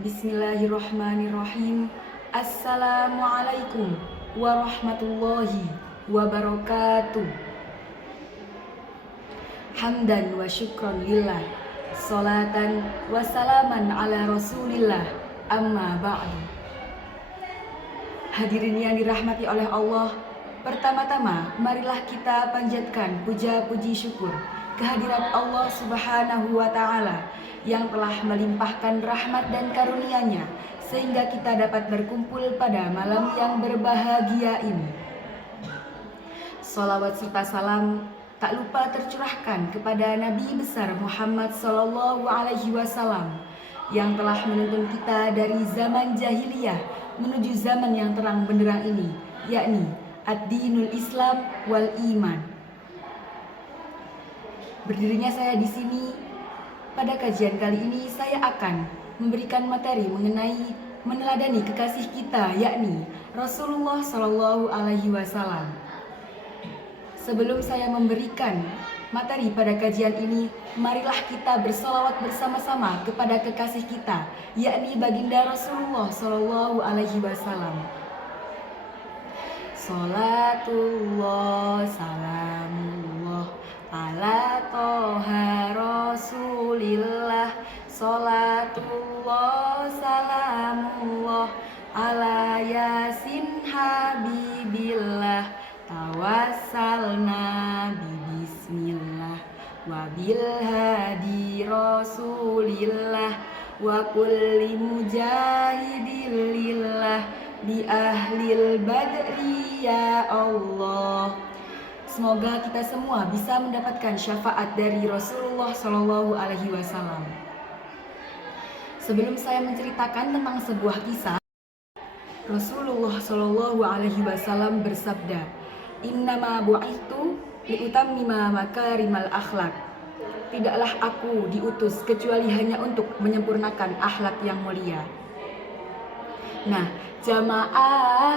Bismillahirrahmanirrahim. Assalamualaikum warahmatullahi wabarakatuh. Hamdan wa syukron lillah, salatan wa salaman ala rasulillah, amma ba'du. Hadirin yang dirahmati oleh Allah, pertama-tama marilah kita panjatkan puja-puji syukur kehadirat Allah Subhanahu wa Ta'ala yang telah melimpahkan rahmat dan karunia-Nya sehingga kita dapat berkumpul pada malam yang berbahagia ini. Salawat serta salam tak lupa tercurahkan kepada Nabi besar Muhammad Sallallahu Alaihi Wasallam yang telah menuntun kita dari zaman jahiliyah menuju zaman yang terang benderang ini, yakni ad-dinul Islam wal iman. Berdirinya saya di sini, pada kajian kali ini saya akan memberikan materi mengenai meneladani kekasih kita, yakni Rasulullah Sallallahu Alaihi Wasallam. Sebelum saya memberikan materi pada kajian ini, marilah kita bersolawat bersama-sama kepada kekasih kita, yakni baginda Rasulullah Sallallahu Alaihi Wasallam. Salatullah salamullah ala toha rasulillah. Salatullah salamullah ala yasin habibillah. Tawassalna bismillah wa bil hadi rasulillah wa kulli mujahidilillah bi ahlil badri ya Allah. Semoga kita semua bisa mendapatkan syafaat dari Rasulullah Shallallahu Alaihi Wasallam. Sebelum saya menceritakan tentang sebuah kisah, Rasulullah Shallallahu Alaihi Wasallam bersabda, "Innama bu'ithu liutammima makarimal akhlak." Tidaklah aku diutus kecuali hanya untuk menyempurnakan akhlak yang mulia. Nah, jamaah,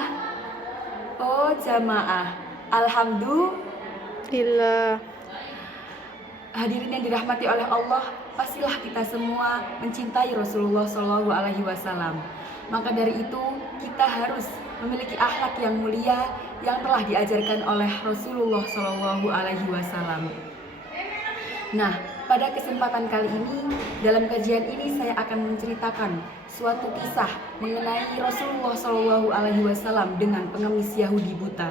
oh jamaah, alhamdulillah. Hadirin yang dirahmati oleh Allah, pastilah kita semua mencintai Rasulullah Shallallahu Alaihi Wasallam. Maka dari itu kita harus memiliki akhlak yang mulia yang telah diajarkan oleh Rasulullah Shallallahu Alaihi Wasallam. Nah, pada kesempatan kali ini, dalam kajian ini saya akan menceritakan suatu kisah mengenai Rasulullah Shallallahu Alaihi Wasallam dengan pengemis Yahudi buta.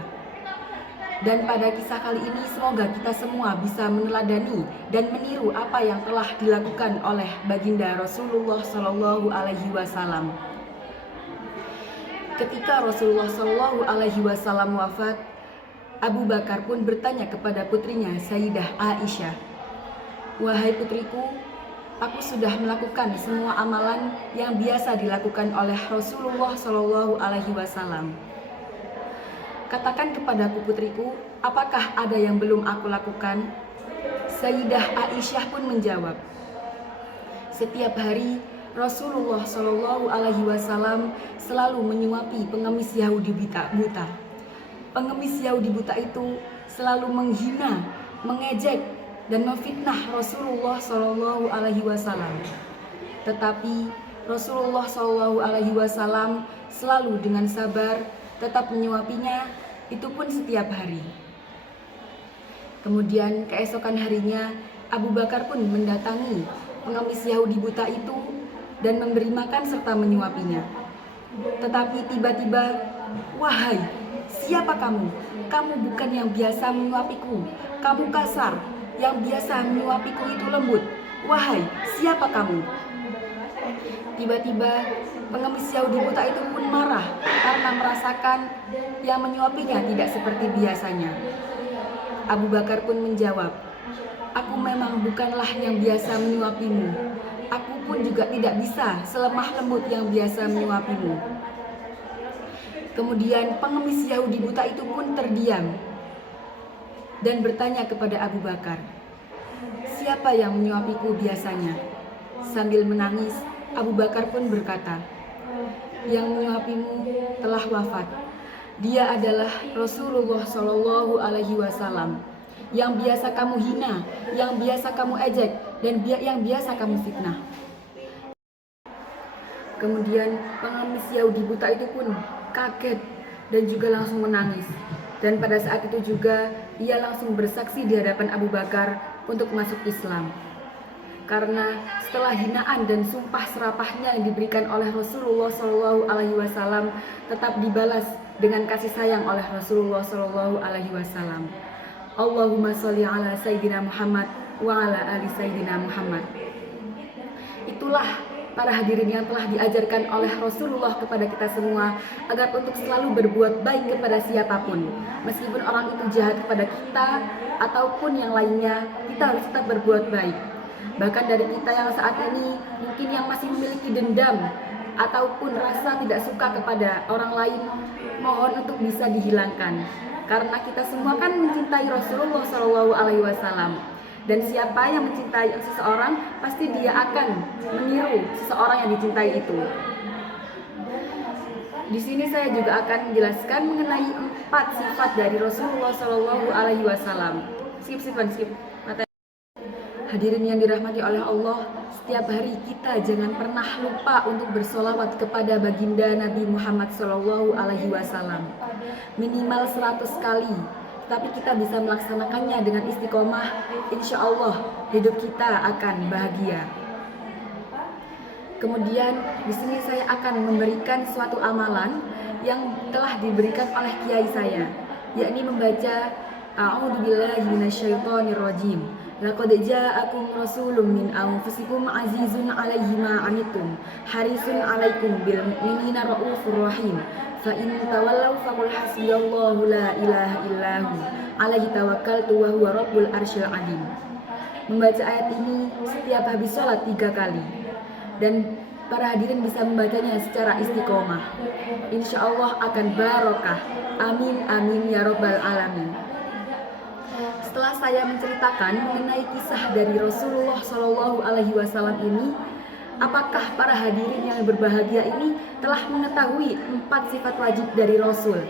Dan pada kisah kali ini semoga kita semua bisa meneladani dan meniru apa yang telah dilakukan oleh baginda Rasulullah Shallallahu Alaihi Wasallam. Ketika Rasulullah Shallallahu Alaihi Wasallam wafat, Abu Bakar pun bertanya kepada putrinya Sayyidah Aisyah, "Wahai putriku, aku sudah melakukan semua amalan yang biasa dilakukan oleh Rasulullah Shallallahu Alaihi Wasallam. Katakan kepadaku putriku, apakah ada yang belum aku lakukan?" Sayyidah Aisyah pun menjawab, "Setiap hari Rasulullah Shallallahu Alaihi Wasallam selalu menyuapi pengemis Yahudi buta. Pengemis Yahudi buta itu selalu menghina, mengejek, dan memfitnah Rasulullah Shallallahu Alaihi Wasallam. Tetapi Rasulullah Shallallahu Alaihi Wasallam selalu dengan sabar tetap menyuapinya, itu pun setiap hari." Kemudian keesokan harinya Abu Bakar pun mendatangi pengemis Yahudi buta itu dan memberi makan serta menyuapinya. Tetapi tiba-tiba, "Wahai, siapa kamu? Kamu bukan yang biasa menyuapiku. Kamu kasar. Yang biasa menyuapiku itu lembut. Wahai, siapa kamu?" Tiba-tiba pengemis Yahudi buta itu pun marah karena merasakan yang menyuapinya tidak seperti biasanya. Abu Bakar pun menjawab, "Aku memang bukanlah yang biasa menyuapimu. Aku pun juga tidak bisa selemah lembut yang biasa menyuapimu." Kemudian pengemis Yahudi buta itu pun terdiam dan bertanya kepada Abu Bakar, "Siapa yang menyuapiku biasanya?" Sambil menangis, Abu Bakar pun berkata, "Yang menyuapimu telah wafat. Dia adalah Rasulullah Shallallahu Alaihi Wasallam yang biasa kamu hina, yang biasa kamu ejek, dan yang biasa kamu fitnah." Kemudian pengemis Yahudi buta itu pun kaget dan juga langsung menangis. Dan pada saat itu juga ia langsung bersaksi di hadapan Abu Bakar untuk masuk Islam. Karena setelah hinaan dan sumpah serapahnya yang diberikan oleh Rasulullah SAW tetap dibalas dengan kasih sayang oleh Rasulullah SAW. Allahumma sholli ala Sayyidina Muhammad wa ala ali Sayyidina Muhammad. Itulah para hadirin yang telah diajarkan oleh Rasulullah kepada kita semua agar untuk selalu berbuat baik kepada siapapun. Meskipun orang itu jahat kepada kita ataupun yang lainnya, kita harus tetap berbuat baik. Bahkan dari kita yang saat ini mungkin yang masih memiliki dendam ataupun rasa tidak suka kepada orang lain, mohon untuk bisa dihilangkan. Karena kita semua kan mencintai Rasulullah SAW. Dan siapa yang mencintai seseorang, pasti dia akan meniru seseorang yang dicintai itu. Di sini saya juga akan menjelaskan mengenai 4 sifat dari Rasulullah SAW. Skip. Hadirin yang dirahmati oleh Allah, setiap hari kita jangan pernah lupa untuk bersolawat kepada baginda Nabi Muhammad SAW. Minimal 100 kali. Tapi kita bisa melaksanakannya dengan istiqomah, insya Allah hidup kita akan bahagia. Kemudian di sini saya akan memberikan suatu amalan yang telah diberikan oleh kiai saya, yakni membaca A'udzubillahi minasyaitonirrajim. Laqad ja'akum rasulun min anfusikum azizun 'alaihi ma 'anittum harisun 'alaikum bil mu'minina raufur rahim. Fa in tawallaw faqul hasbiyallahu la ilaha illahu 'alaihi tawakkaltu wa huwa rabbul arsyil 'azim. Membaca ayat ini setiap habis sholat 3 kali. Dan para hadirin bisa membacanya secara istiqomah. Insya Allah akan barokah. Amin amin ya robbal alamin. Setelah saya menceritakan mengenai kisah dari Rasulullah SAW ini, apakah para hadirin yang berbahagia ini telah mengetahui 4 sifat wajib dari Rasul?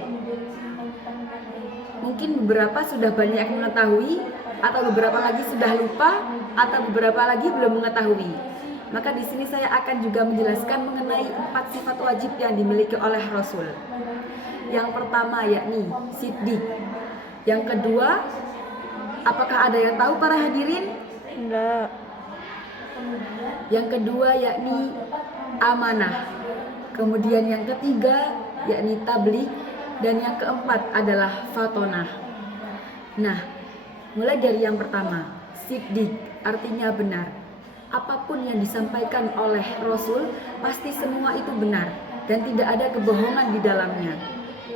Mungkin beberapa sudah banyak mengetahui, atau beberapa lagi sudah lupa, atau beberapa lagi belum mengetahui. Maka di sini saya akan juga menjelaskan mengenai 4 sifat wajib yang dimiliki oleh Rasul. Yang pertama yakni siddiq. Yang kedua, apakah ada yang tahu para hadirin? Enggak. Yang kedua yakni amanah. Kemudian yang ketiga yakni tabligh. Dan yang keempat adalah fatonah. Nah, mulai dari yang pertama, siddiq artinya benar. Apapun yang disampaikan oleh Rasul pasti semua itu benar dan tidak ada kebohongan di dalamnya.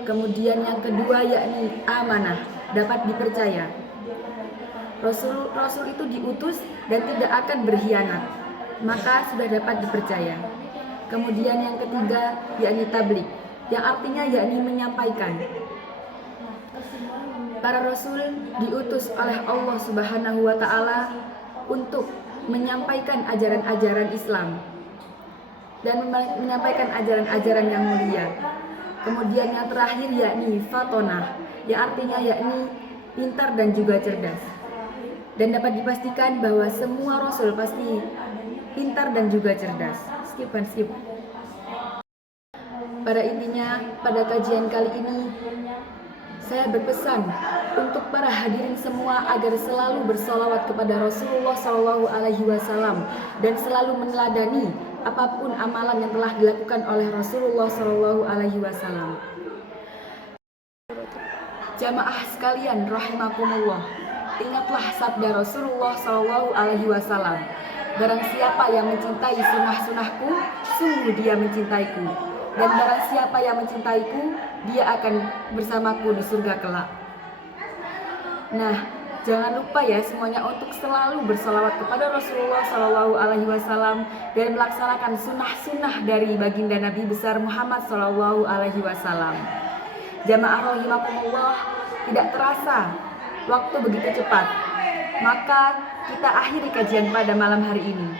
Kemudian yang kedua yakni amanah, dapat dipercaya. Rasul itu diutus dan tidak akan berkhianat, maka sudah dapat dipercaya. Kemudian yang ketiga yakni tabligh, yang artinya yakni menyampaikan. Para rasul diutus oleh Allah Subhanahu wa taala untuk menyampaikan ajaran-ajaran Islam dan menyampaikan ajaran-ajaran yang mulia. Kemudian yang terakhir yakni fatonah, yang artinya yakni pintar dan juga cerdas. Dan dapat dipastikan bahwa semua rasul pasti pintar dan juga cerdas. Skip. Pada intinya, pada kajian kali ini saya berpesan untuk para hadirin semua agar selalu bersolawat kepada Rasulullah SAW dan selalu meneladani apapun amalan yang telah dilakukan oleh Rasulullah SAW. Jamaah sekalian rahimakumullah, ingatlah sabda Rasulullah SAW. Barang siapa yang mencintai sunnah-sunnahku, sungguh dia mencintaiku. Dan barang siapa yang mencintaiku, dia akan bersamaku di surga kelak. Nah, jangan lupa ya semuanya untuk selalu bersalawat kepada Rasulullah SAW dan melaksanakan sunnah-sunnah dari baginda Nabi besar Muhammad SAW. Jamaah rahimakumullah, tidak terasa waktu begitu cepat. Maka kita akhiri kajian pada malam hari ini.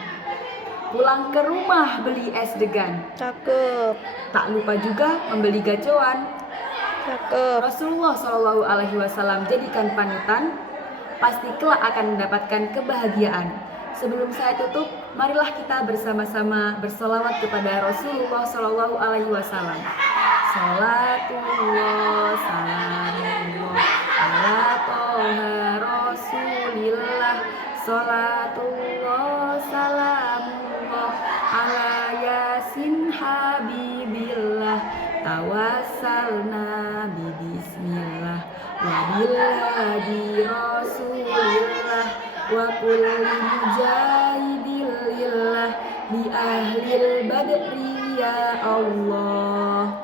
Pulang ke rumah beli es degan. Cakep. Tak lupa juga membeli gacoan. Cakep. Rasulullah SAW jadikan panutan, pasti kelak akan mendapatkan kebahagiaan. Sebelum saya tutup, Marilah kita bersama-sama bersolawat kepada Rasulullah Shallallahu Alaihi Wasallam. Salatullah, salamullah, ala toha Rasulillah. Salatullah, salamullah, ala yasin habibillah. Tawassalna bismillah, wabillahi rasulillah, wa kulli mujahidillah, bi ahlil badri ya Allah.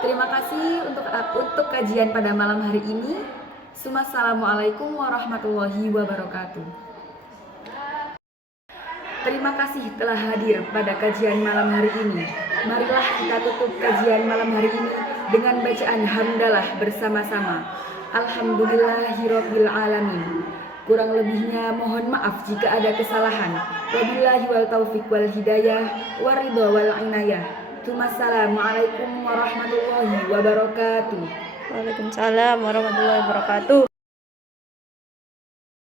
Terima kasih untuk kajian pada malam hari ini. Assalamualaikum warahmatullahi wabarakatuh. Terima kasih telah hadir pada kajian malam hari ini. Marilah kita tutup kajian malam hari ini dengan bacaan hamdalah bersama-sama. Alhamdulillahirabbil alamin. Kurang lebihnya mohon maaf jika ada kesalahan. Wabillahi wal taufiq wal hidayah waridho wal inayah. Assalamualaikum warahmatullahi wabarakatuh. Waalaikumsalam warahmatullahi wabarakatuh.